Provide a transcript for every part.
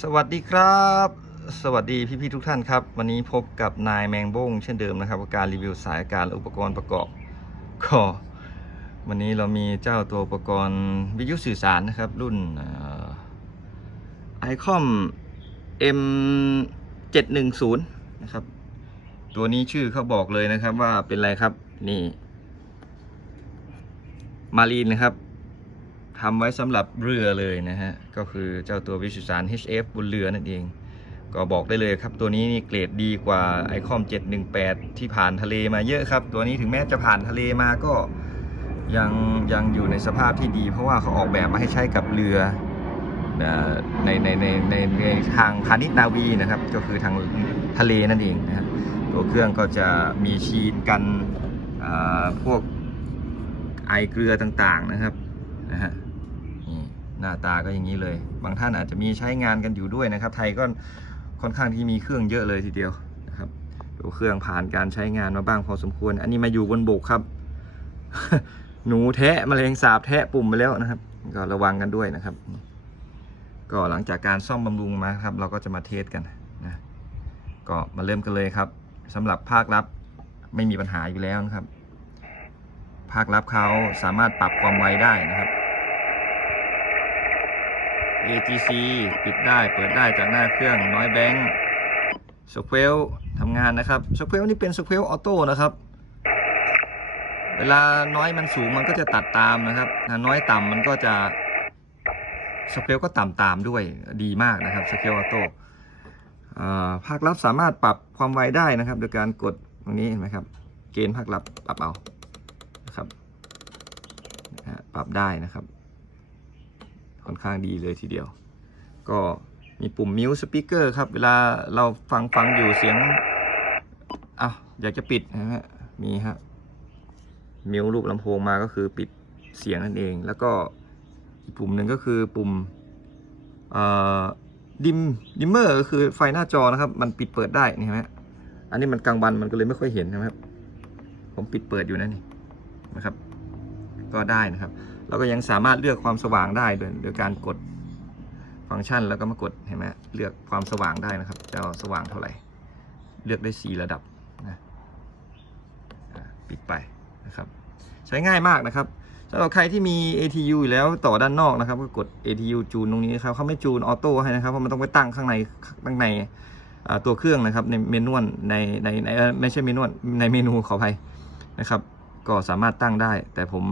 สวัสดีครับ สวัสดีพี่ๆทุกท่านครับ วันนี้พบกับนายแมงบ้งเช่นเดิมนะครับการรีวิวสายอาการและอุปกรณ์ประกอบก็วันนี้เรามีเจ้าตัวอุปกรณ์วิทยุสื่อสารนะครับ รุ่นไอคอม M 710 นะครับ ตัวนี้ชื่อเขาบอกเลยนะครับว่าเป็นอะไรครับนี่ มารีนนะครับ ทำไว้สำหรับเรือเลยนะฮะ ก็คือเจ้าตัววิสุสาร HF บนเรือนั่นเอง ก็บอกได้เลยครับตัวนี้นี่เกรดดีกว่าไอคอม 718 ที่ผ่านทะเลมาเยอะครับ ตัวนี้ถึงแม้จะผ่านทะเลมาก็ยังยังอยู่ในสภาพที่ดี เพราะว่าเขาออกแบบมาให้ใช้กับเรือในในในในในทางพาณิชย์นาวีนะครับ ก็คือทางทะเลนั่นเองนะครับตัวเครื่องก็จะมีชีนกันพวกไอเกลือต่างๆนะครับนะฮะ หน้าตาก็อย่างนี้เลย บางท่านอาจจะมีใช้งานกันอยู่ด้วยนะครับ ไทยก็ค่อนข้างที่มีเครื่องเยอะเลยทีเดียวนะครับดูเครื่องผ่านการใช้งานมาบ้างพอสมควร อันนี้มาอยู่บนบกครับ หนูแทะแมลงสาบแทะปุ่มไปแล้วนะครับ ก็ระวังกันด้วยนะครับ ก็หลังจากการซ่อมบำรุงมาครับ เราก็จะมาเทสกันนะก็มาเริ่มกันเลยครับสำหรับภาครับไม่มีปัญหาอยู่แล้วนะครับ ภาครับเขาสามารถปรับความไวได้นะครับ AGC ปิดได้เปิดได้จากหน้าเครื่องน้อยแบงค์สเควลทำงานนะครับสเควลนี่เป็นสเควลออโต้นะครับ เวลาน้อยมันสูงมันก็จะตัดตามนะครับถ้าน้อยต่ำมันก็จะสเควลก็ต่ำตามด้วยดีมากนะครับสเควลออโต้ภาครับสามารถปรับความไวได้นะครับ โดยการกดตรงนี้เห็นไหมครับ เกณฑ์ภาครับปรับเอานะครับปรับได้นะครับ ค่อนข้างดีเลยทีเดียว ก็มีปุ่มมิวสปีกเกอร์ครับ เวลาเราฟังฟังอยู่เสียงอ้าวอยากจะปิดนะฮะมีฮะมิวรูปลำโพงมาก็คือปิดเสียงนั่นเอง แล้วก็อีกปุ่มหนึ่งก็คือปุ่มดิมดิมเมอร์ก็คือไฟหน้าจอนะครับ มันปิดเปิดได้นี่เห็นไหมอันนี้มันกลางวันมันก็เลยไม่ค่อยเห็นนะครับ ผมปิดเปิดอยู่นะนี่นะครับ ก็ได้นะครับ เราก็ยังสามารถเลือกความสว่างได้โดยโดยการกดฟังก์ชันแล้วก็มากดเห็นไหมเลือกความสว่างได้นะครับจะสว่างเท่าไหร่ เลือกได้ 4 ระดับนะปิดไปนะครับ ใช้ง่ายมากนะครับสำหรับใครที่มี ATU อยู่แล้วต่อด้านนอกนะครับ ก็กด ATU จูนตรงนี้นะครับเขาไม่จูนออโต้ให้นะครับเพราะมันต้องไปตั้งข้างในข้างในตัวเครื่องนะครับในเมนูในในในไม่ใช่เมนูในเมนูขออภัยนะครับ ก็สามารถตั้งได้ แต่ผม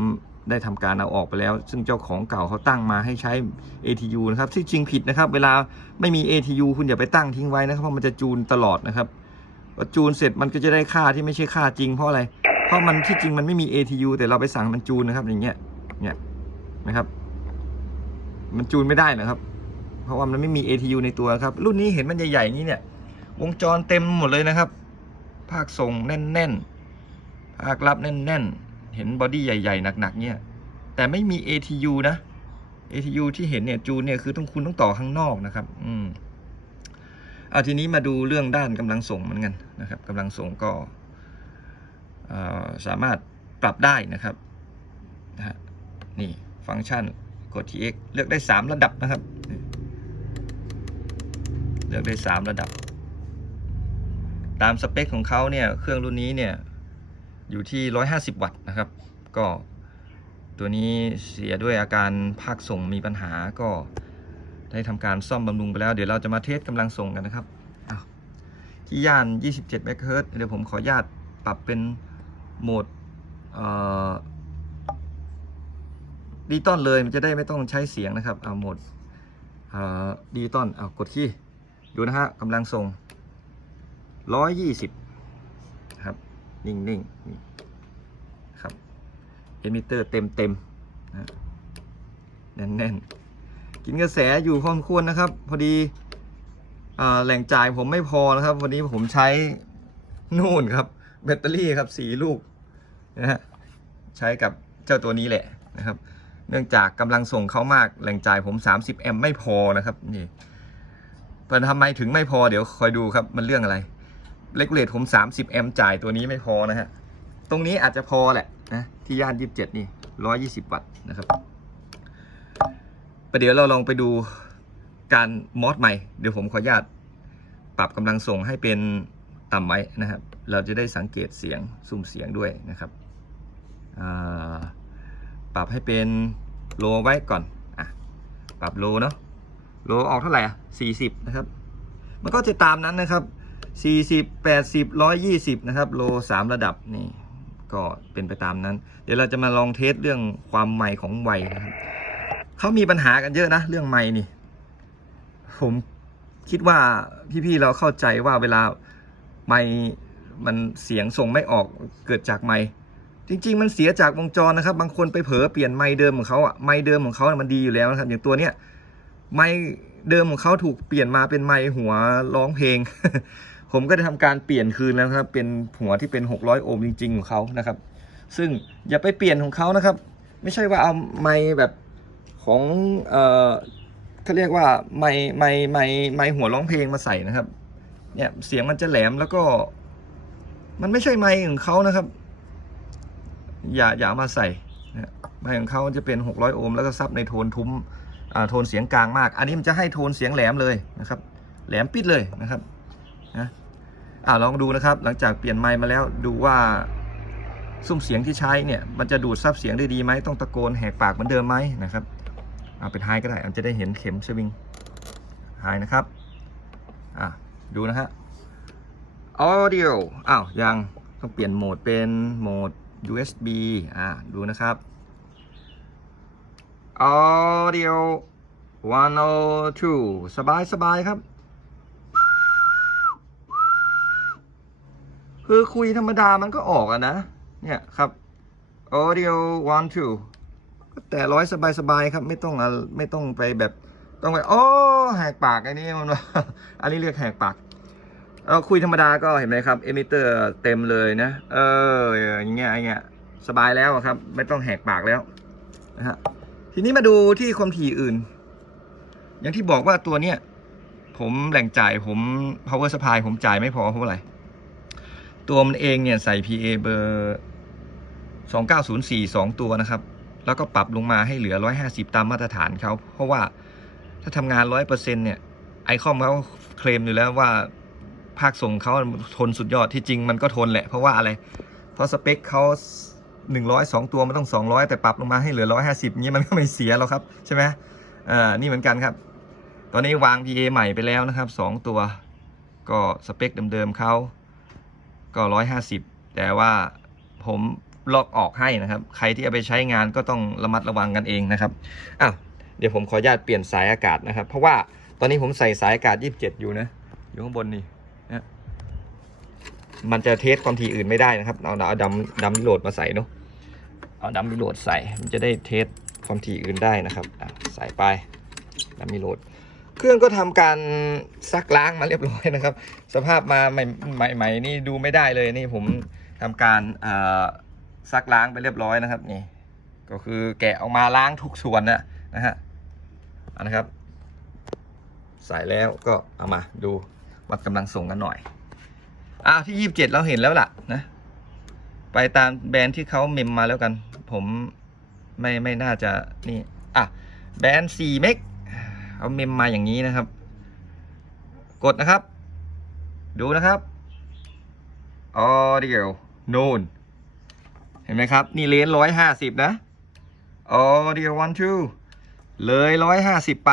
ได้ทำการเอาออกไปแล้ว ซึ่งเจ้าของเก่าเขาตั้งมาให้ใช้ ATU นะครับที่จริงผิดนะครับ เวลาไม่มี ATU คุณอย่าไปตั้งทิ้งไว้นะครับเพราะมันจะจูนตลอดนะครับพอจูนเสร็จมันก็จะได้ค่าที่ไม่ใช่ค่าจริงเพราะอะไร เพราะมันที่จริงมันไม่มี ATU แต่เราไปสั่งมันจูนนะครับ อย่างเงี้ยเนี่ยนะครับ มันจูนไม่ได้นะครับ เพราะว่ามันไม่มี ATU ในตัวครับ รุ่นนี้เห็นมันใหญ่ๆนี้เนี่ย วงจรเต็มหมดเลยนะครับ ภาคส่งแน่นๆภาครับแน่นๆ เห็นบอดี้ใหญ่ๆ หนักๆ เนี่ย แต่ไม่มี ATU นะ ATU ที่เห็นเนี่ยจูนเนี่ยคือต้องคุณต้องต่อข้างนอกนะครับ อืมเอาทีนี้มาดูเรื่องด้านกำลังส่งเหมือนกันนะครับกำลังส่งก็สามารถปรับได้นะครับนะฮะนี่ฟังก์ชันกด TX เลือกได้ 3 ระดับนะครับ เลือกได้ 3 ระดับ ตามสเปคของเขาเนี่ยเครื่องรุ่นนี้เนี่ย อยู่ที่ 150 วัตต์นะครับ ก็ตัวนี้เสียด้วยอาการภาคส่งมีปัญหาก็ได้ทำการซ่อมบำรุงไปแล้ว เดี๋ยวเราจะมาเทสกำลังส่งกันนะครับอ้าวที่ย่าน 27 เมกะเฮิรตซ์เดี๋ยวผมขออนุญาตปรับเป็นโหมดดิจิตอลเลยมันจะได้ไม่ต้องใช้เสียงนะครับเอาโหมดดิจิตอลเอากดที่ดูนะฮะกำลังส่ง 120 ครับ นิ่งๆนี่ครับ เอมิเตอร์เต็มเต็มนะแน่นๆ กินกระแสอยู่พอควรนะครับ พอดีแหล่งจ่ายผมไม่พอนะครับ วันนี้ผมใช้นู่นครับ แบตเตอรี่ครับสี่ลูกนะฮะใช้กับเจ้าตัวนี้แหละนะครับ เนื่องจากกำลังส่งเขามากแหล่งจ่ายผม 30 แอมป์ไม่พอนะครับนี่แต่ทำไมถึงไม่พอเดี๋ยวคอยดูครับมันเรื่องอะไรเลกเลทผม 30 แอมป์จ่ายตัวนี้ไม่พอนะฮะตรงนี้อาจจะพอแหละ ที่ย่าน27นี่120วัตต์นะครับประเดี๋ยวเราลองไปดูการมอดใหม่ เดี๋ยวผมขออนุญาตปรับกำลังส่งให้เป็นต่ำไว้นะครับ เราจะได้สังเกตเสียงซุ่มเสียงด้วยนะครับปรับให้เป็นโลไว้ก่อนอปรับโลเนาะโลออกเท่าไหร่อะ40นะครับ มันก็จะตามนั้นนะครับ40 80 120นะครับ โล3ระดับนี่ ก็เป็นไปตามนั้น เดี๋ยวเราจะมาลองเทสเรื่องความใหม่ของไวนะครับเขามีปัญหากันเยอะนะเรื่องไม้นี่ ผมคิดว่าพี่ๆเราเข้าใจว่าเวลาไม้มันเสียงส่งไม่ออกเกิดจากไม้จริง ๆ มันเสียจากวงจรนะครับ บางคนไปเผลอเปลี่ยนไม้เดิมของเขาอะไม้เดิมของเขามันดีอยู่แล้วนะครับ อย่างตัวเนี้ยไม้เดิมของเขาถูกเปลี่ยนมาเป็นไม้หัวร้องเพลง ผมก็ได้ทำการเปลี่ยนคืนแล้วนะครับ เป็นหัวที่เป็น 600 โอห์มจริง ๆ ของเขานะครับ ซึ่งอย่าไปเปลี่ยนของเขานะครับ ไม่ใช่ว่าเอาไม้แบบของเอ่อเขาเรียกว่าไม้ไม้ไม้ไม้หัวร้องเพลงมาใส่นะครับ เนี่ยเสียงมันจะแหลมแล้วก็ มันไม่ใช่ไม้ของเขานะครับ อย่าอย่ามาใส่นะไม้ของเขาจะเป็น 600 โอห์มแล้วก็ซับในโทนทุ้มอ่าโทนเสียงกลางมาก อันนี้มันจะให้โทนเสียงแหลมเลยนะครับ แหลมปิดเลยนะครับนะ อ่าลองดูนะครับ หลังจากเปลี่ยนไมค์มาแล้วดูว่าซุ้มเสียงที่ใช้เนี่ยมันจะดูดซับเสียงได้ดีไหมต้องตะโกนแหกปากเหมือนเดิมไหมนะครับเอาเป็นไฮก็ได้มันจะได้เห็นเข็มสวิงไฮนะครับอะดูนะฮะ audio อ้าวยังต้องเปลี่ยนโหมดเป็นโหมด USB อ่าดูนะครับ audio 102สบายสบายครับ คือคุยธรรมดามันก็ออกอะนะ เนี่ยครับ audio 1 2แต่ร้อยสบายสบายครับ ไม่ต้องไม่ต้องไปแบบต้องไปโอ้แหกปากอันนี้มันอันนี้เรียกแหกปากเราคุยธรรมดาก็เห็นไหมครับเอมิเตอร์เต็มเลยนะ เอออย่างเงี้ยอย่างเงี้ยสบายแล้วครับ ไม่ต้องแหกปากแล้วนะฮะทีนี้มาดูที่ความถี่อื่น อย่างที่บอกว่าตัวเนี้ยผมแหล่งจ่ายผม power supply ผมจ่ายไม่พอเพราะอะไร ตัวมันเองเนี่ยใส่ PA เบอร์ 2904 2 ตัวนะครับ แล้วก็ปรับลงมาให้เหลือ 150 ตามมาตรฐานเขา เพราะว่าถ้าทำงาน 100%เนี่ยไอคอมเขาเคลมอยู่แล้วว่า ภาคส่งเขาทนสุดยอดที่จริงมันก็ทนแหละ เพราะว่าอะไร เพราะสเปคเขา100 2 ตัวมันต้อง 200 แต่ปรับลงมาให้เหลือ 150นี้มันก็ไม่เสียแล้วครับ ใช่ไหมอ่านี่เหมือนกันครับ ตอนนี้วาง PA ใหม่ไปแล้วนะครับ 2 ตัว ก็สเปคเดิมๆเขา ก็150แต่ว่าผมล็อกออกให้นะครับ ใครที่เอาไปใช้งานก็ต้องระมัดระวังกันเองนะครับอ้าวเดี๋ยวผมขออนุญาตเปลี่ยนสายอากาศนะครับ เพราะว่าตอนนี้ผมใส่สายอากาศ 27 อยู่นะ อยู่ข้างบนนี่นะมันจะเทสความถี่อื่นไม่ได้นะครับ เอาเอาดัมดัมรีโหลดมาใส่เนาะเอาดัมรีโหลดใส่ มันจะได้เทสความถี่อื่นได้นะครับใส่ไปดัมรีโหลด เครื่องก็ทำการซักล้างมาเรียบร้อยนะครับ สภาพมาใหม่ใหม่ใหม่นี่ดูไม่ได้เลยนี่ผมทำการซักล้างไปเรียบร้อยนะครับนี่ ก็คือแกะออกมาล้างทุกส่วนนะนะฮะเอานะครับ ใส่แล้วก็เอามาดูวัดกำลังส่งกันหน่อยอ้าวที่ยี่สิบเจ็ดเราเห็นแล้วล่ะนะไปตามแบรนด์ที่เขาเมมมาแล้วกัน ผมไม่ไม่น่าจะนี่อะแบรนด์4เมก เขาเมมมาอย่างนี้นะครับ กดนะครับ ดูนะครับ audio นูนเห็นไหมครับ นี่เลนร้อยห้าสิบนะ audio one two เลยร้อยห้าสิบไป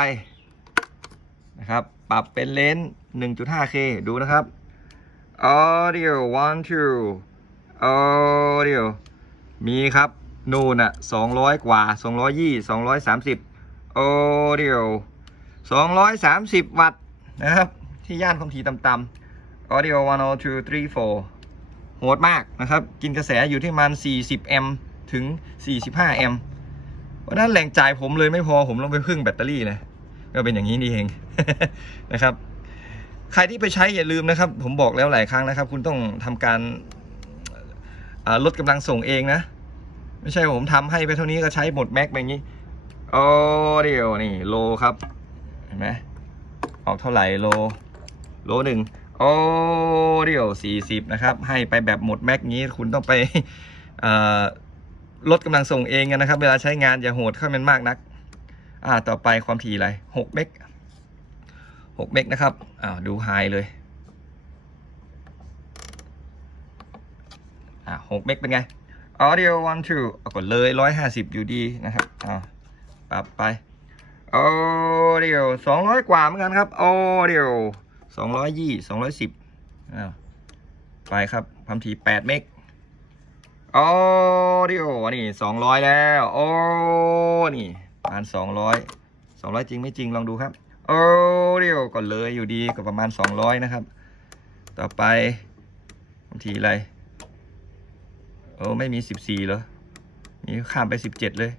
นะครับ ปรับเป็นเลนส์ 1.5K ดูนะครับ audio one two audio มีครับนู่นอะ200กว่า220 230 audio 230 วัตต์นะครับ ที่ย่านความถี่ต่ำๆ audio 102 3 4โหดมากนะครับ กินกระแสอยู่ที่มัน40 แอมป์ถึง 45 แอมป์เพราะนั้นแหล่งจ่ายผมเลยไม่พอผมลงไปพึ่งแบตเตอรี่นะ ก็เป็นอย่างนี้นี่เองนะครับ ใครที่ไปใช้อย่าลืมนะครับ ผมบอกแล้วหลายครั้งนะครับ คุณต้องทำการลดกำลังส่งเองนะ ไม่ใช่ผมทำให้ไปเท่านี้ก็ใช้หมดแม็กไปอย่างนี้โอ้เดียวนี่โลครับ เห็นไหมออกเท่าไหร่โล โลหนึ่งโอ้เดียวสี่สิบนะครับ ให้ไปแบบหมดแม็กนี้คุณต้องไปลดกำลังส่งเองกันนะครับ เวลาใช้งานอย่าโหดเข้ามันมากนัก อ่าต่อไปความถี่อะไรหกเมก6เมกนะครับอ้าดูไฮเลยอ่า6เมกเป็นไง audio one two เอากดเลย150อยู่ดีนะครับอ้าปรับไป audio 200กว่าเหมือนกันครับ audio 220 210อ้าวไปครับความถี่8เมก audio นี่200แล้วโอ้นี่ประมาณ200 200จริงไม่จริงลองดูครับ audio ก่อนเลยอยู่ดีก็ประมาณ200นะครับ ต่อไปความถี่อะไรโอ้ไม่มีสิบสี่เหรอมีข้ามไปสิบเจ็ดเลย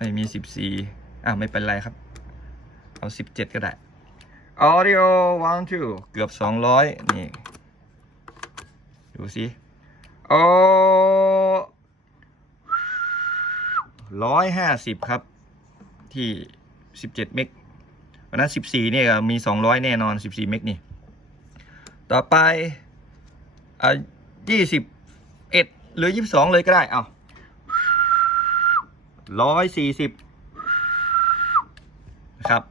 ไม่มีสิบสี่อะไม่เป็นไรครับ เอาสิบเจ็ดก็ได้ audio one two เกือบสองร้อยนี่ ดูสิโอ้ร้อยห้าสิบครับ ที่สิบเจ็ดเมกวันนั้นสิบสี่เนี่ยมีสองร้อยแน่นอนสิบสี่เมกนี่ ต่อไปอ่ายี่สิบเอ็ดหรือยี่สิบสองเลยก็ได้ เอา ร้อยสี่สิบนะครับ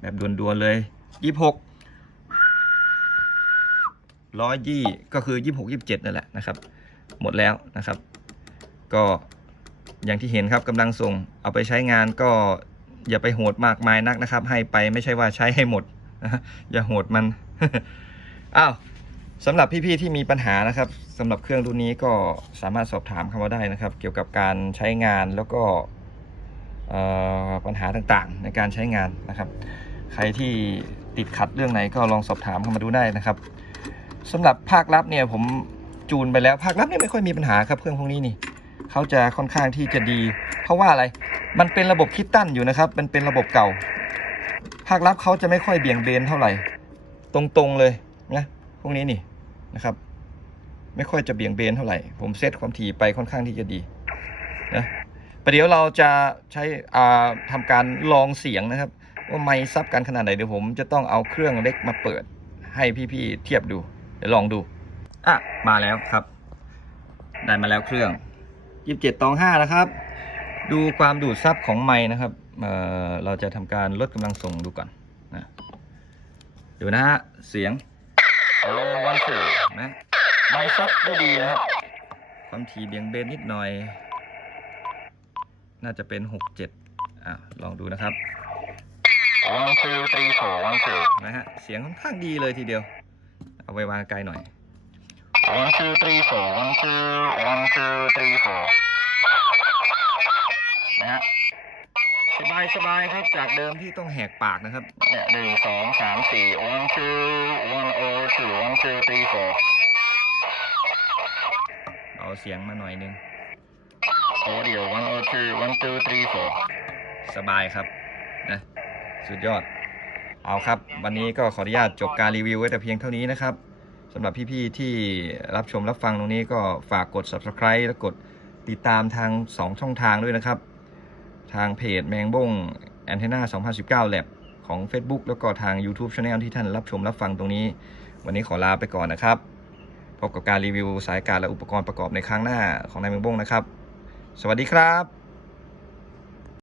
แบบด่วนๆเลยยี่หกร้อยยี่ก็คือยี่หกยี่สิบเจ็ดนั่นแหละนะครับ หมดแล้วนะครับ ก็อย่างที่เห็นครับกำลังส่งเอาไปใช้งานก็อย่าไปโหดมากมายนักนะครับ ให้ไปไม่ใช่ว่าใช้ให้หมดนะอย่าโหดมันอ้าว สำหรับพี่ๆที่มีปัญหานะครับสำหรับเครื่องรุ่นนี้ก็สามารถสอบถามเข้ามาได้นะครับ เกี่ยวกับการใช้งานแล้วก็ปัญหาต่างๆ ในการใช้งานนะครับ ใครที่ติดขัดเรื่องไหนก็ลองสอบถามเข้ามาดูได้นะครับสำหรับภาคลับเนี่ยผมจูนไปแล้วภาคลับเนี่ยไม่ค่อยมีปัญหาครับเครื่องพวกนี้นี่เขาจะค่อนข้างที่จะดี เพราะว่าอะไรมันเป็นระบบคิดตั้นอยู่นะครับมันเป็นระบบเก่า ภาคลับเขาจะไม่ค่อยเบี่ยงเบนเท่าไหร่ ตรงๆเลยนะ วกนี้นี่นะครับ ไม่ค่อยจะเบี่ยงเบนเท่าไหร่ ผมเซตความถี่ไปค่อนข้างที่จะดีนะประเดี๋ยวเราจะใช้อ่าทำการลองเสียงนะครับ ว่าไมค์ซับกันขนาดไหนเดี๋ยวผมจะต้องเอาเครื่องเล็กมาเปิดให้พี่ๆเทียบดู เดี๋ยวลองดูอะมาแล้วครับ ได้มาแล้วเครื่อง27ตอง5นะครับ ดูความดูดซับของไมค์นะครับเเราจะทำการลดกำลังส่งดูก่อนนะดูนะฮะเสียง โอ้วันเสือนะไม่ซับได้ดีนะครับความถี่เบี่ยงเบนนิดหน่อย น่าจะเป็นหกเจ็ดอะลองดูนะครับ one two three four one two นะฮะเสียงค่อนข้างดีเลยทีเดียว เอาไว้วางไกลหน่อย one two three four one two one two three four นะฮะสบายสบายครับจากเดิมที่ต้องแหกปากนะครับเนี่ยหนึ่งสองสามสี่ one two one oh two one two three four เอาเสียงมาหน่อยนึง audio one oh two one two three four สบายครับนะสุดยอด เอาครับ วันนี้ก็ขออนุญาตจบการรีวิวไว้แต่เพียงเท่านี้นะครับสำหรับพี่ๆที่รับชมรับฟังตรงนี้ก็ฝากกด subscribe และกดติดตามทาง 2 ช่องทางด้วยนะครับ ทางเพจแมงบงแอนเทนา2019 Lab ของ Facebook แล้วก็ทาง YouTube Channel ที่ท่านรับชมรับฟังตรงนี้ วันนี้ขอลาไปก่อนนะครับ พบกับการรีวิวสายการและอุปกรณ์ประกอบในครั้งหน้าของนายแมงบงนะครับ สวัสดีครับ